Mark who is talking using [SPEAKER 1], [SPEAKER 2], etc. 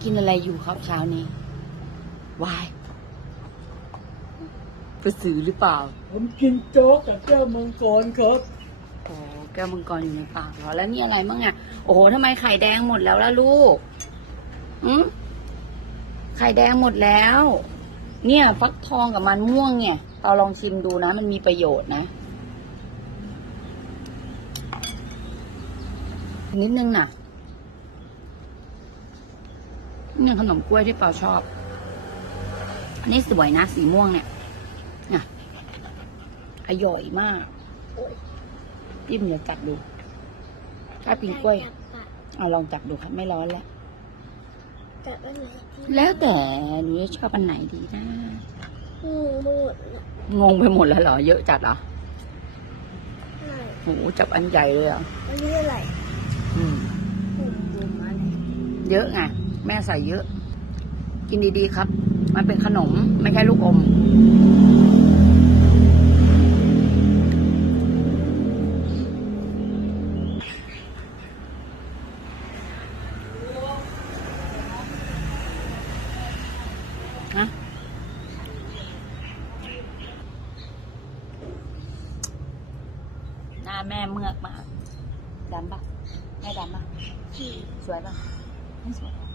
[SPEAKER 1] กินอะไรอยู่ครับคราวนี้วายกระสือหรือเปล่า
[SPEAKER 2] ผมกินโจ๊กกับแก้วมังกรครับ
[SPEAKER 1] โอ้แก้วมังกรอยู่ในปากเหรอแล้วนี่อะไรมั่งอ่ะโอ้โหทำไมไข่แดงหมดแล้วล่ะลูกไข่แดงหมดแล้ว เนี่ยฟักทองกับมันม่วงเนี่ยเราลองชิมดูนะมันมีประโยชน์นะนิดนึงน่ะนี่ขนมกล้วยที่เปาชอบอันนี้สวยนะสีม่วงเนี่ยน่ะอร่อยมากจิ้มเดี๋ยวกัดดูถ้าปิ้งกล้วยเอาลองจับดูครับไม่ร้อนแล้วแล้วแต่หนูชอบอันไหนดีนะงงไปหมดแล้วเหรอเยอะจัดเหรอโหจับอันใหญ่เลยเหรอ
[SPEAKER 3] อันนี้อะไร
[SPEAKER 1] เยอะไงแม่ใส่เยอะกินดีๆครับมันเป็นขนมไม่ใช่ลูกอมนะหน้าแม่เมือกมากดำปะแม่ดำปะสวยปะไม่สวย